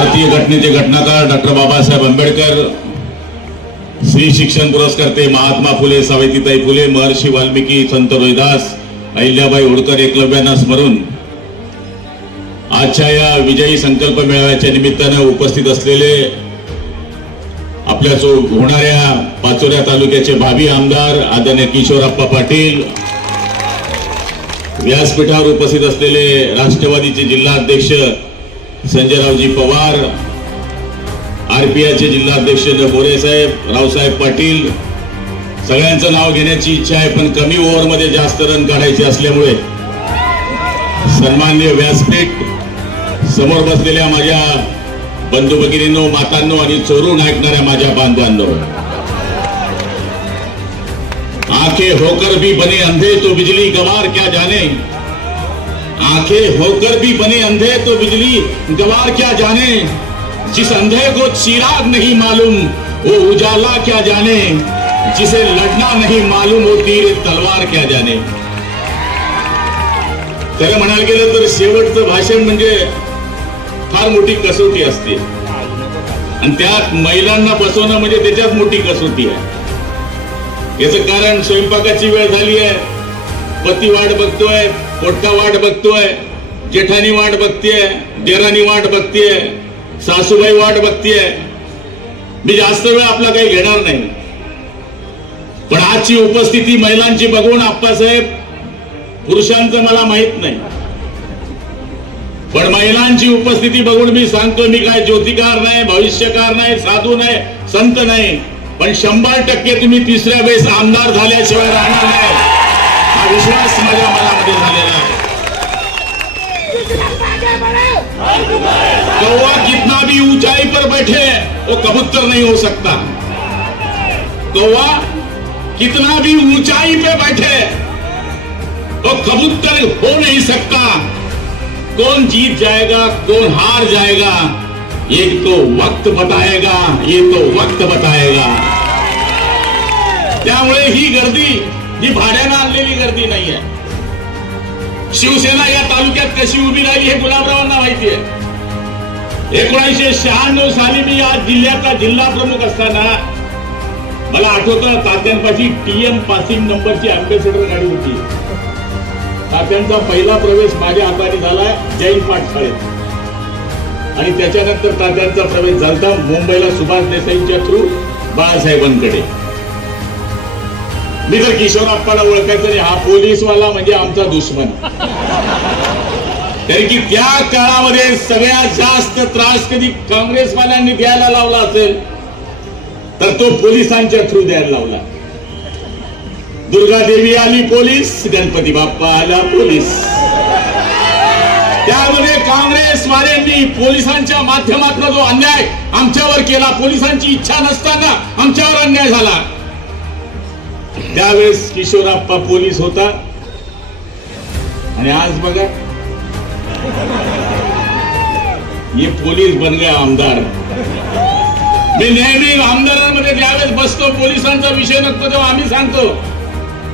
भारतीय घटनेचे घटनाकार डॉक्टर बाबासाहेब आंबेडकर, श्री शिक्षण पुरस्कर्ते महात्मा फुले सावित्रीबाई फुले, महर्षी वाल्मिकी, संत रोहिदास, अहिल्याबाई होळकर एकलव्यांना स्मरून आजच्या या विजयी संकल्प मेळाव्याच्या निमित्ताने उपस्थित असलेले आपल्या होणाऱ्या पाचोऱ्या तालुक्याचे भावी आमदार आदरणीय किशोरप्पा पाटील, व्यासपीठावर उपस्थित असलेले राष्ट्रवादीचे जिल्हाध्यक्ष संजयरावजी पवार, आरपीआयचे जिल्हाध्यक्ष बोरे साहेब, रावसाहेब पाटील, सगळ्यांचं नाव घेण्याची इच्छा आहे, पण कमी ओव्हरमध्ये जास्त रन काढायचे असल्यामुळे सन्माननीय व्यासपीठ, समोर बसलेल्या माझ्या बंधू भगिनींनो, मातांनो आणि चोरून ऐकणाऱ्या माझ्या बांधवांनो, आंखें होकर भी बने अंधे तो बिजली गवार क्या जाने, आंखें होकर भी बने अंधे तो बिजली गवार क्या जाने, जिस अंधे को चिराग नहीं मालूम वो उजाला क्या जाने, जिसे लढना नहीं मालूम वो तीर तलवार क्या जाने। खरं म्हणायला गेलं तर शेवटचं भाषण म्हणजे फार मोठी कसोटी असते आणि त्यात महिलांना बसवणं म्हणजे त्याच्यात मोठी कसोटी आहे। याचं कारण स्वयंपाकाची वेळ झाली आहे, पती वाट बघतोय, पोट्टा वाट बघतोय, जेठानी वाट बघतीये, देरानी वाट बघतीये, सासूबाई वाट बघतीये। मी जास्त वेळ आपला काही घेणार नाही, पण आजची उपस्थिती महिलांची बघून आप्पासाहेब, पुरुषांचं मला माहित नाही, पण महिलांची उपस्थिती बघून मी सांगतो, मी काय ज्योतिकार नाही, भविष्यकार नाही, साधू नाही, संत नाही, पण 100% तुम्ही तिसऱ्या वेळेस आमदार झाल्याशिवाय राहणार नाही, हा विश्वास माझ्या मनामध्ये झालेला आहे। कौवा कितना भी ऊंचाई पर बैठे वो कबूतर नहीं हो सकता, कौवा कितना भी ऊंचाई पे बैठे वो कबूतर हो नहीं सकता। कौन जीत जाएगा, कौन हार जाएगा, ये तो वक्त बताएगा, ये तो वक्त बताएगा। त्यामुळे ही गर्दी ही भाड्यानं आणलेली गर्दी नाहीये। शिवसेना या तालुक्यात कशी उभी राहिली हे गुलाबरावांना माहिती आहे। 1996 साली मी या जिल्ह्याचा जिल्हा प्रमुख असताना मला आठवतं, तात्यांपाशी TM पासिंग नंबरची अँबॅसेडर गाडी होती। तात्यांचा पहिला प्रवेश माझ्या हाताने झालाय जैन पाठशाळेत आणि त्याच्यानंतर तात्यांचा प्रवेश झाला मुंबईला सुभाष देसाईंच्या थ्रू बाळासाहेबांकडे। मी तर किशोरप्पाला ओळखायचं नाही, हा पोलीसवाला म्हणजे आमचा दुश्मन। तरी की त्या काळामध्ये सगळ्यात जास्त त्रास कधी काँग्रेसवाल्यांनी द्यायला लावला असेल तर तो पोलिसांच्या थ्रू द्यायला लावला। दुर्गा देवी आली पोलीस, गणपती बाप्पा आला पोलीस। त्यामध्ये काँग्रेसवाल्यांनी पोलिसांच्या माध्यमातून जो अन्याय आमच्यावर केला, पोलिसांची इच्छा नसताना आमच्यावर अन्याय झाला, त्यावेळेस किशोरप्पा पोलीस होता आणि आज बघा ये पोलीस बन गया आमदार। मी नेहमी आमदारांमध्ये ज्यावेळेस बसतो, पोलिसांचा विषय नसतो तेव्हा आम्ही सांगतो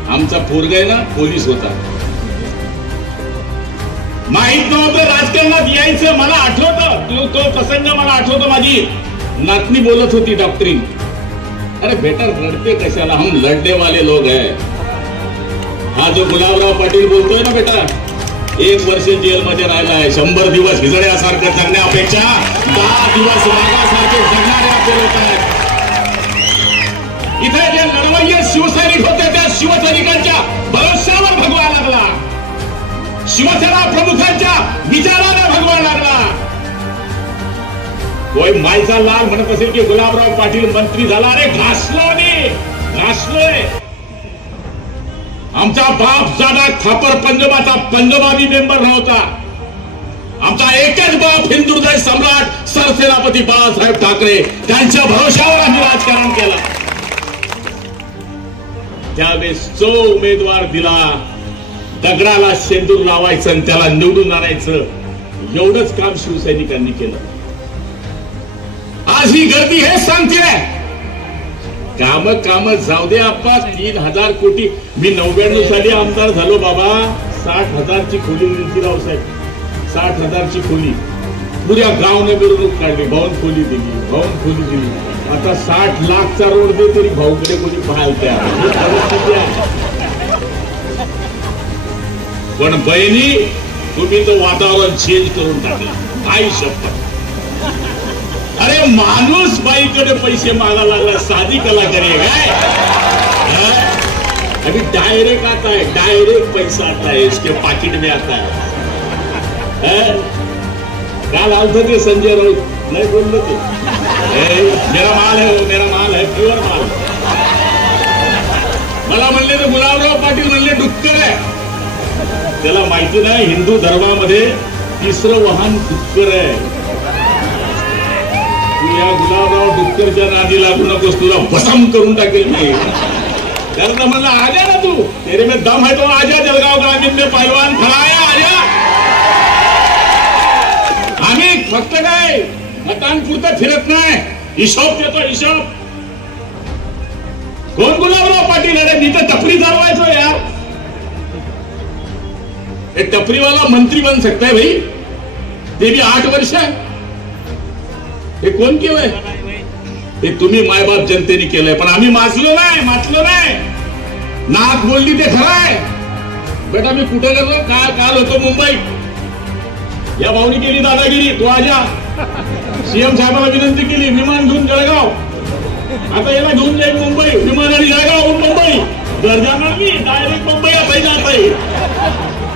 आमचा पोरगा आहे ना पोलीस होता। माहित नव्हतं राजकारणात यायचं, मला आठवतं तो प्रसंग, मला आठवतं माझी नातनी बोलत होती डॉक्टरीन, अरे बेटा लढते कशाला, हम लढने वाले लोग हैं। हा जो गुलाबराव पाटील बोलतोय ना बेटा, 1 वर्ष जेलमध्ये राहिला आहे, 100 दिवस हिजड्यासारखं जगण्यापेक्षा 10 दिवस वाघासारखे जगणारे आपले लोक आहेत। इथे जे लढवय्ये शिवसैनिक होते त्या शिवसैनिकांच्या भरोश्यावर भगवा लागला, शिवसेना प्रमुखांच्या विचाराने भगवा लागला। कोई मायचा लाल म्हणत असेल की गुलाबराव पाटील मंत्री झाला, अरे घासलोय। आमचा बाप जादा खापर पंजोबाचा पंजोबाबी मेंबर नव्हता, आमचा एकच बाप हिंदुहृदय सम्राट सरसेनापती बाळासाहेब ठाकरे, त्यांच्या भरोश्यावर आम्ही राजकारण केलं। त्यावेळेस जो उमेदवार दिला दगडाला शेंदूर लावायचं आणि त्याला निवडून आणायचं, एवढंच काम शिवसैनिकांनी केलं। आज ही गर्दी हे सांगते, काम जाऊ दे आप्पा, 3000 कोटी। मी 99 साली आमदार झालो बाबा, 60,000 ची खोली दिली रावसाहेब, 60,000 ची खोली। पुऱ्या गावने मिरवणूक काढली, बावनकुळी दिली. आता 60 लाखचा रोड दे तरी भाऊकडे कोणी पाहायला तयार आहे. पण बहिणी, तुम्ही तर वातावरण चेंज करून टाकलं. आई शपथ, अरे माणूस बाईकडे पैसे मागायला लागला, साधी कलाकारी आहे काय? अभी डायरेक्ट आता है, डायरेक्ट पैसा आता है, इसके पाकिट में आता है. काल आलते थे संजय राऊत, नहीं बोलले थे मेरा माल है, वो मेरा माल है, प्युअर माल. मला म्हणले तर गुलाबराव पाटील म्हणले डुक्कर आहे. त्याला माहिती नाही हिंदू धर्मामध्ये तिसरं वाहन डुक्कर आहे. तू या गुलाबराव डुक्करच्या नादी लागू नकोस, तुला भस्म करून टाकेल नाही. त्याला म्हणलं आजा ना तू, तेरे में दम है तो आजा, जळगाव ग्रामीण में पहलवान खड़ा है, आजा. आम्ही फक्त काय मतांपुरतं फिरत नाही, हिशोब देतो हिशोब. कोण गुलाबराव पाटील? अरे मी तर टपरी चालवायचो यार. एक टपरीवाला मंत्री बन सकता है भाई, ते भी 8 वर्ष. हे कोण केलंय? ते तुम्ही मायबाप जनतेने केलंय, पण आम्ही माचलो नाही. नाक बोलली ते खरं आहे. बेटा मी कुठे गेलो? काल होतो मुंबईत. या भाऊनी केली दादागिरी, तू आजा. सीएम साहेबांना विनंती केली, विमान घेऊन जळगाव. आता याला घेऊन जाईल मुंबई, विमान आणि जळगाव मुंबई. घर जाणार मी, डायरेक्ट मुंबई आता जात आहे.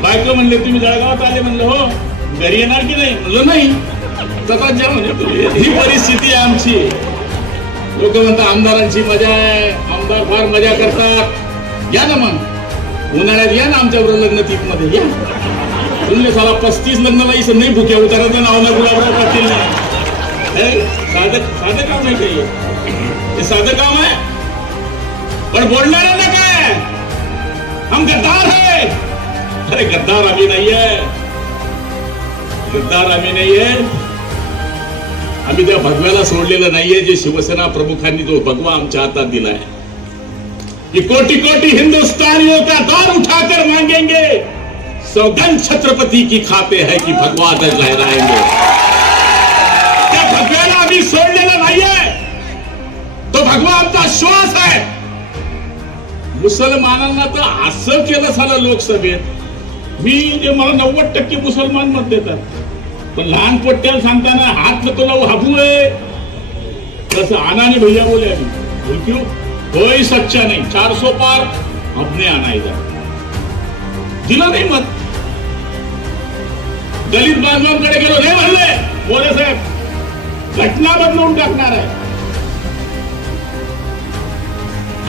बायको म्हणले तुम्ही जळगावात आले, म्हणलं हो. घरी येणार की नाही? म्हणलं नाही. तसाच जा म्हणजे. ही परिस्थिती आहे आमची. लोक म्हणतात आमदारांची मजा आहे, आमदार फार मजा करतात. या ना मग उन्हाळ्यात या ना आमच्याबरोबर लग्न तीप मध्ये या. म्हणले साला 35 लग्नाला इथं नाही भुक्या उतारायचं नाव ना गुलाबराव पाटील नाही. साधं काम नाही काही, हे साधं काम आहे. पण बोलणाऱ्यांना काय, हम गद्दार है. अरे गद्दार आम्ही नाहीये, गद्दार आम्ही नाहीये. आम्ही त्या भगव्याला सोडलेलं नाहीये, जे शिवसेना प्रमुखांनी जो भगवा आमच्या हातात दिलाय. कि कोटि कोटि हिंदुस्तानियों का दौर उठाकर मांगेंगे, सौगंध छत्रपति की खाते हैं कि भगवा दर लहराएंगे. त्या भगव्याला आम्ही सोडलेलं नाहीये, तो भगवा आमचा श्वास आहे. मुसलमानांना तर असं केलं झालं लोकसभेत. मी जे मला 90% मुसलमान मत देतात, पण लहान पोट्याला सांगताना हात नको लावू हाबू आहे. तसं आनाने भैया बोले अभी क्यों कोई सच्चा नहीं, 400 पार अपने आना इधर. दिलं नाही मत. दलित बांधवांकडे गेलो, नाही म्हणले मोरे साहेब घटना बदलून टाकणार आहे.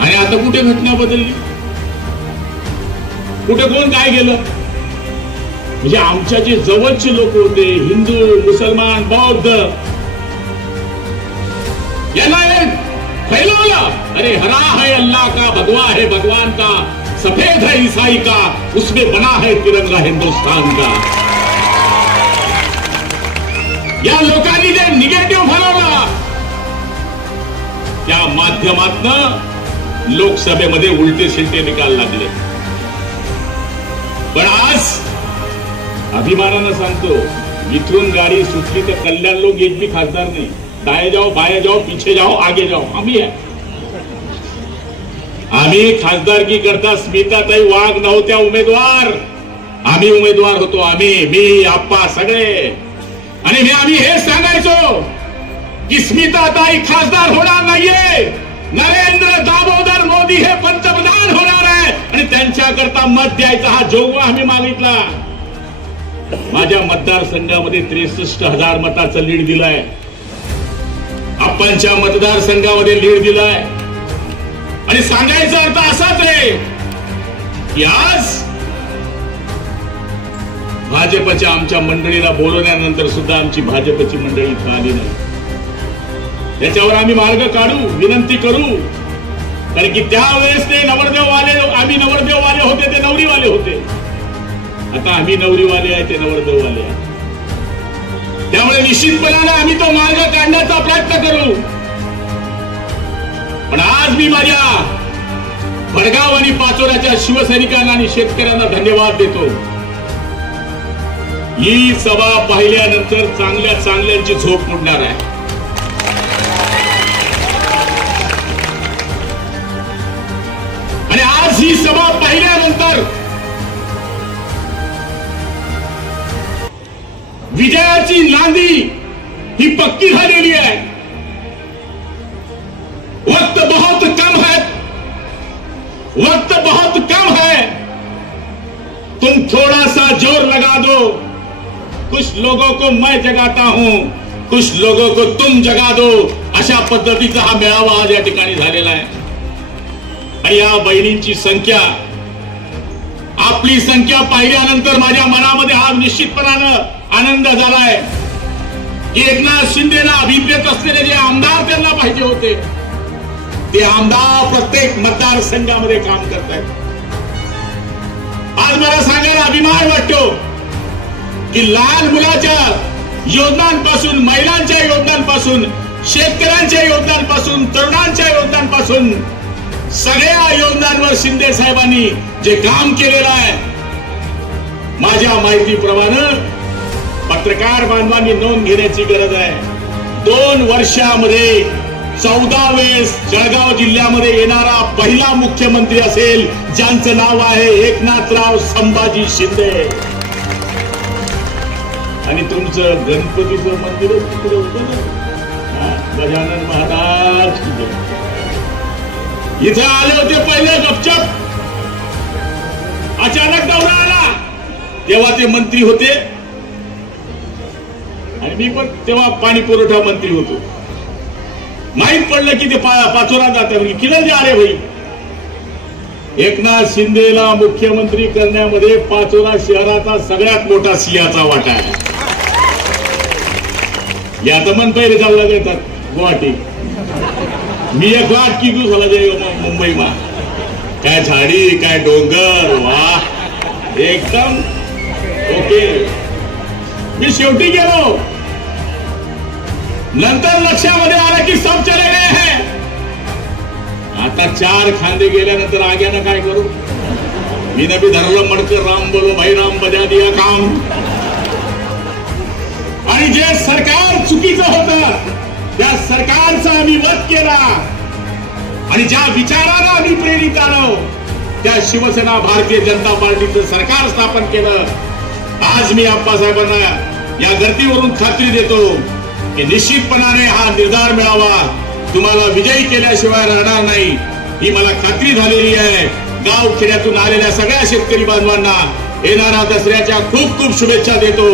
आणि आता कुठे घटना बदलली? कुठे कोण काय गेलं? म्हणजे आमच्या जे जवळचे लोक होते, हिंदू, मुसलमान, बौद्ध, यांना फैलवलं. अरे हरा है अल्लाह का, भगवा है भगवान का, सफेद है ईसाई का, उसमें बना है तिरंगा हिंदुस्तान का. या लोकांनी जे निगेटिव्ह फैलवलं, त्या माध्यमातनं लोकसभेमध्ये उलटे शिलटे निकाल लागले. पण आज अभिमानानं सांगतो, इथून गाडी सुटली तर कल्याण लोक एक भी खासदार नाही. दाएं जाओ, बाएं जाओ, पीछे जाओ, आगे जाओ, आम्ही आहे. आम्ही खासदारकी करता स्मिताताई वाघ नव्हत्या उमेदवार, आम्ही उमेदवार होतो. आम्ही, मी, आप्पा सगळे. आणि आम्ही हे सांगायचो की स्मिताताई खासदार होणार नाहीये, नरेंद्र दामोदर मोदी हे पंतप्रधान होणार आहे. आणि त्यांच्याकरता मत द्यायचा हा जोगवा आम्ही मागितला. माझ्या मतदारसंघामध्ये 63,000 मताचं लीड दिलाय. आप्पांच्या मतदारसंघामध्ये लीड दिलाय. आणि सांगायचा अर्थ असाच आहे की आज भाजपच्या आमच्या मंडळीला बोलवल्यानंतर सुद्धा आमची भाजपची मंडळी इथं आली नाही. त्याच्यावर आम्ही मार्ग काढू, विनंती करू. कारण की त्यावेळेस ते नवरदेववाले, आम्ही नवरदेववाले होते, ते नवरीवाले होते. आता आम्ही नवरीवाले आहे, ते नवरदेववाले आहे. त्यामुळे निश्चितपणाने आम्ही तो मार्ग काढण्याचा प्रयत्न करू. पण आज मी माझ्या भडगाव आणि पाचोऱ्याच्या शिवसैनिकांना आणि शेतकऱ्यांना धन्यवाद देतो. ही सभा पाहिल्यानंतर चांगल्या चांगल्यांची झोप उडणार आहे. आणि आज ही सभा पाहिल्यानंतर विजयाची नांदी ही पक्की झालेली आहे. वक्त बहुत कम है, वक्त बहुत कम है. तुम थोड़ा सा जोर लगा दो. कुछ लोगों को मैं जगाता हूं, कुछ लोगों को तुम जगा दो. अशा पद्धतीचा हा मेळावा आज या ठिकाणी झालेला आहे. आणि या बहिणींची संख्या, आपली संख्या पाहिल्यानंतर माझ्या मनामध्ये हा निश्चितपणानं आनंद झालाय की एकनाथ शिंदेना अभिप्रेत असलेले जे आमदार त्यांना पाहिजे होते ते आमदार प्रत्येक मतदारसंघामध्ये काम करत आहेत. आज मला सांगायला अभिमान वाटतो की लहान मुलाच्या योजनांपासून, महिलांच्या योजनांपासून, शेतकऱ्यांच्या योजनांपासून, तरुणांच्या योजनांपासून सगळ्या योजनांवर शिंदे साहेबांनी जे काम केलेलं आहे. माझ्या माहितीप्रमाणे पत्रकार बांधवांनी नोंद घेण्याची गरज आहे. 2 वर्षामध्ये 14 वेळेस जळगाव जिल्ह्यामध्ये येणारा पहिला मुख्यमंत्री असेल ज्यांचं नाव आहे एकनाथराव संभाजी शिंदे. आणि तुमचं गणपतीचं मंदिर तिकडे होतं ना, गजानन महाराज इथं आले होते पहिले गपचप. अचानक दौरा आला तेव्हा ते मंत्री होते आणि मी पण तेव्हा पाणी पुरवठा मंत्री होतो. माहित पडलं की ते पाचोरा जातात म्हणजे किरण जा रे भाई. एकनाथ शिंदेला मुख्यमंत्री करण्यामध्ये पाचोरा शहराचा सगळ्यात मोठा सिंहाचा वाटा आहे. या तर मन पहिले चालला येतात गुवाहाटी. मी एक वाट की क्यू झाला जाईल मुंबई मा. काय झाडी, काय डोंगर, वा एकदम ओके. मी शेवटी गेलो, नंतर लक्षामध्ये आलं की सब चले गए हैं. आता 4 खांदे गेल्यानंतर आग्यानं काय करू. मी नबी धरलं मडकर, राम बोलो भाई राम, बजा दिया काम. आणि जे सरकार चुकीचं होतं त्या सरकारचा आम्ही वध केला आणि ज्या विचाराला आम्ही प्रेरित आलो त्या शिवसेना भारतीय जनता पार्टीचं सरकार स्थापन केलं. आज मी आप्पासाहेबांना या गर्दीवरून खात्री देतो की निश्चितपणाने हा निर्धार मिळावा, तुम्हाला विजयी केल्याशिवाय राहणार नाही ही मला खात्री झालेली आहे. गाव खेड्यातून आलेल्या सगळ्या शेतकरी बांधवांना येणाऱ्या दसऱ्याच्या खूप खूप शुभेच्छा देतो.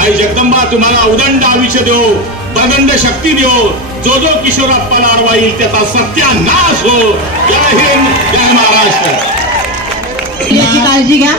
आई जगदंबा तुम्हाला उदंड आयुष्य देव, प्रचंड शक्ती देव. जो जो किशोरप्पाला आडवा येईल त्याचा सत्यानाश हो. जय हिंद, जय महाराष्ट्र. काळजी घ्या.